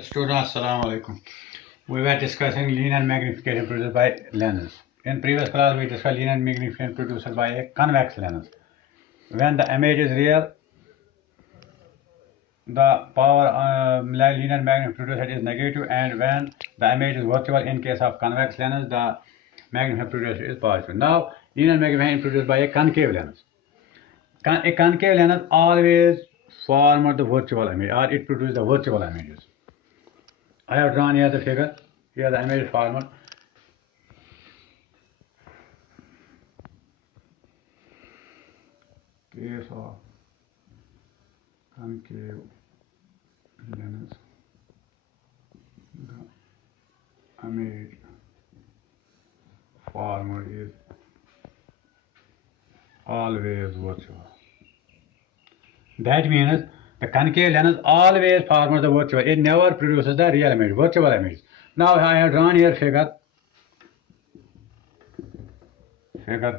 Students, Assalamu alaikum. We were discussing linear magnification produced by lenses. In previous class, we discussed linear magnification produced by a convex lens. When the image is real, the power linear magnification produced is negative, and when the image is virtual, in case of convex lens, the magnification produced is positive. Now, linear magnification produced by a concave lens. A concave lens always forms the virtual image, or it produces the virtual images. I have drawn here the figure. Here the image format. Case of concave lens. The image format is always virtual. That means the concave lens always forms the virtual. It never produces the real image, virtual image. Now I have drawn here figure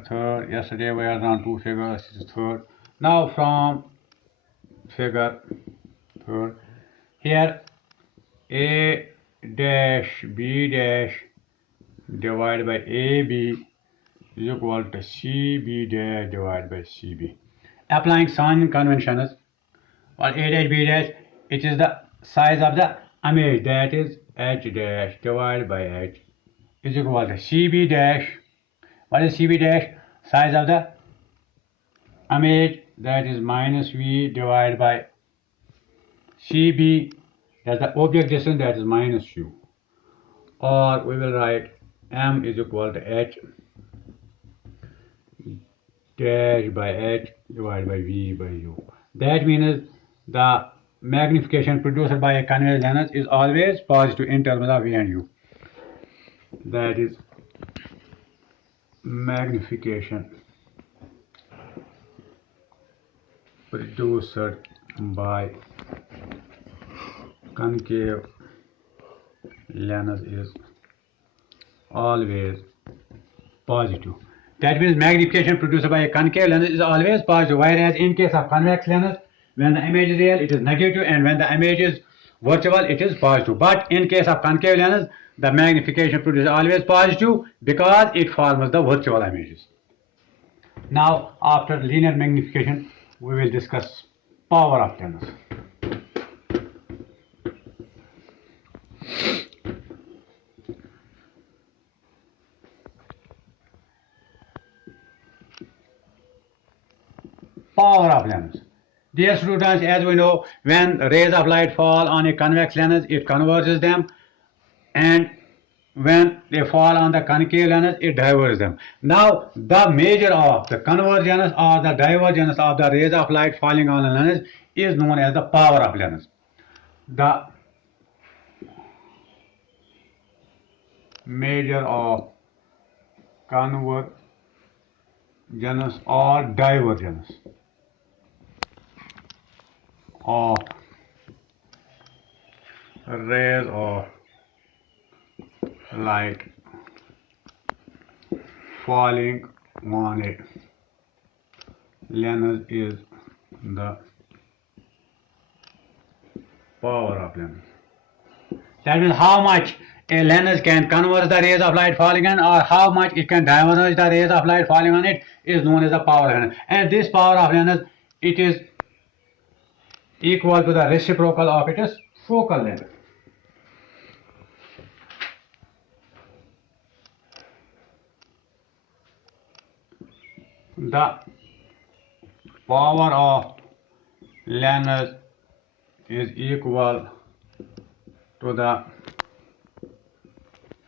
third. Yesterday we have drawn two figures. This is third. Now from figure third, here A dash B dash divided by AB is equal to CB dash divided by CB. Applying sign conventions, or A dash B dash, it is the size of the image, that is H dash divided by H is equal to CB dash. What is CB dash? Size of the image, that is minus V divided by CB, that's the object distance, that is minus U. Or we will write M is equal to H dash by H divided by V by U. That means the magnification produced by a convex lens is always positive in terms of V and U. That is magnification produced by concave lens is always positive. That means magnification produced by a concave lens is always positive, whereas in case of convex lens, when the image is real, it is negative, and when the image is virtual, it is positive. But in case of concave lens, the magnification produced is always positive because it forms the virtual images. Now, after linear magnification, we will discuss power of lens. Power of lens. Dear students, as we know, when rays of light fall on a convex lens, it converges them, and when they fall on the concave lens, it diverges them. Now, the measure of the convergence or the divergence of the rays of light falling on the lens is known as the power of lens. The measure of convergence or divergence of rays of light falling on a lens is the power of lens. That means how much a lens can converge the rays of light falling on, or how much it can diverge the rays of light falling on it, is known as the power of lens. And this power of lens, it is equal to the reciprocal of its focal length. The power of lens is equal to the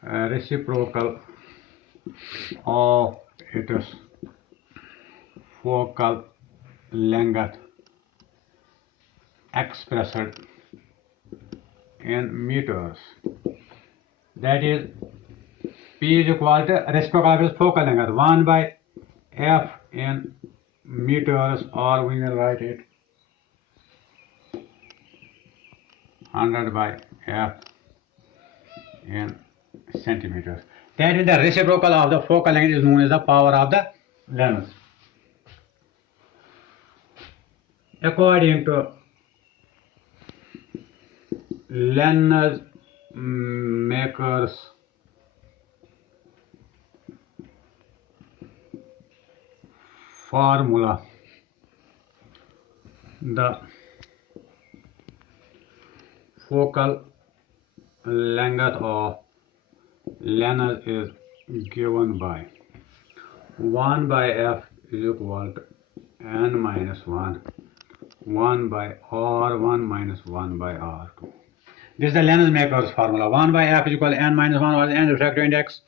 reciprocal of its focal length expressed in meters. That is, P is equal to reciprocal of its focal length, 1 by F in meters, or we will write it 100 by F in centimeters. That is, the reciprocal of the focal length is known as the power of the lens. According to lens makers formula. The focal length of lens is given by 1 by f is equal to n minus 1, 1 by r1 minus 1 by r2. This is the lens maker's formula. 1 by f is equal to n minus 1 or n refractive index,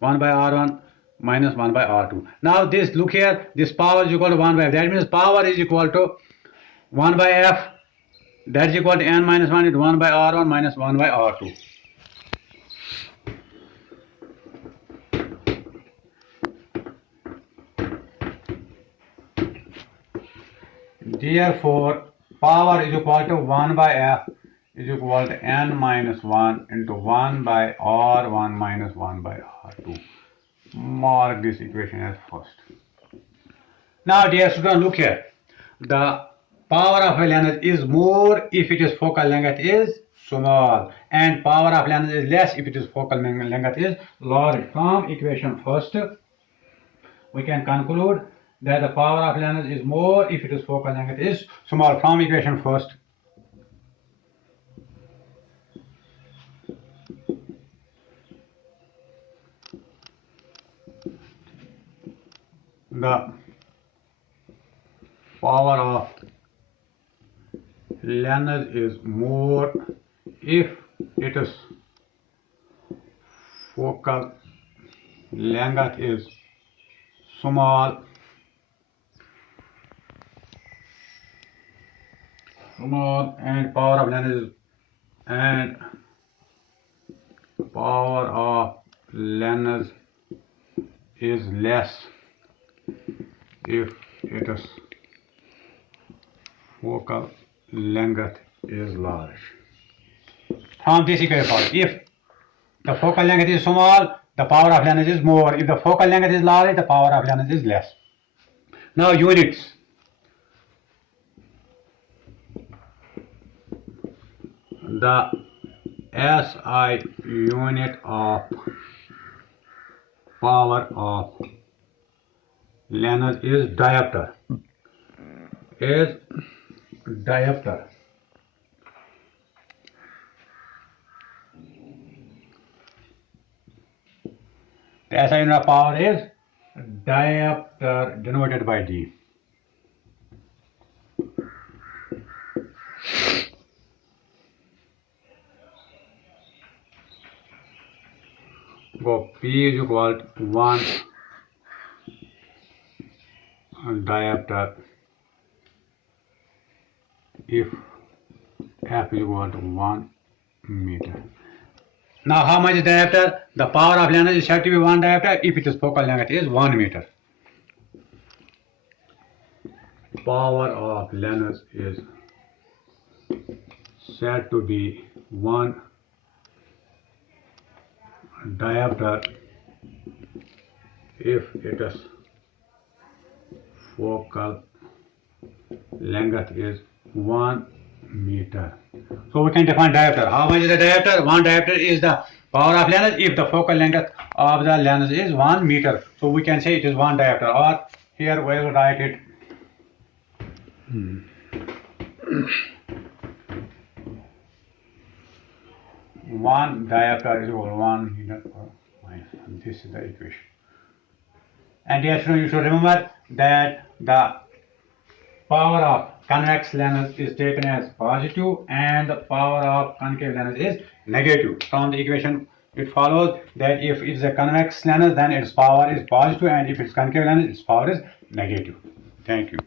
1 by r1 minus 1 by r2. Now this, look here, this power is equal to 1 by f. That means power is equal to 1 by f, that is equal to n minus 1 into 1 by r1 minus 1 by r2. Therefore, power is equal to 1 by f is equal to n minus 1 into 1 by r1 minus 1 by r2. Mark this equation as first. Now, dear student, look here. The power of a lens is more if its focal length is small, and power of lens is less if its focal length is large. From equation first, we can conclude that the power of lens is more if its focal length is small. From equation first, the power of lens is more if its focal length is small, and power of lens is less if its focal length is large. From this equation, if the focal length is small, the power of lens is more. If the focal length is large, the power of lens is less. Now, units. The SI unit of power of lens is diopter. The SI unit of power is diopter, denoted by D. Go P is equal to 1 diopter if F is equal to 1 meter. Now, how much is diopter? The power of lens is said to be 1 diopter if its focal length is 1 meter. Power of lens is said to be 1 diopter if its focal length is 1 meter. So we can define diopter. How much is the diopter? 1 diopter is the power of lens if the focal length of the lens is 1 meter. So we can say it is 1 diopter, or here we will write it 1 diopter is equal to 1 meter. This is the equation. And yes, you should remember that the power of convex lens is taken as positive and the power of concave lens is negative. From the equation, it follows that if it's a convex lens, then its power is positive, and if it's concave lens, its power is negative. Thank you.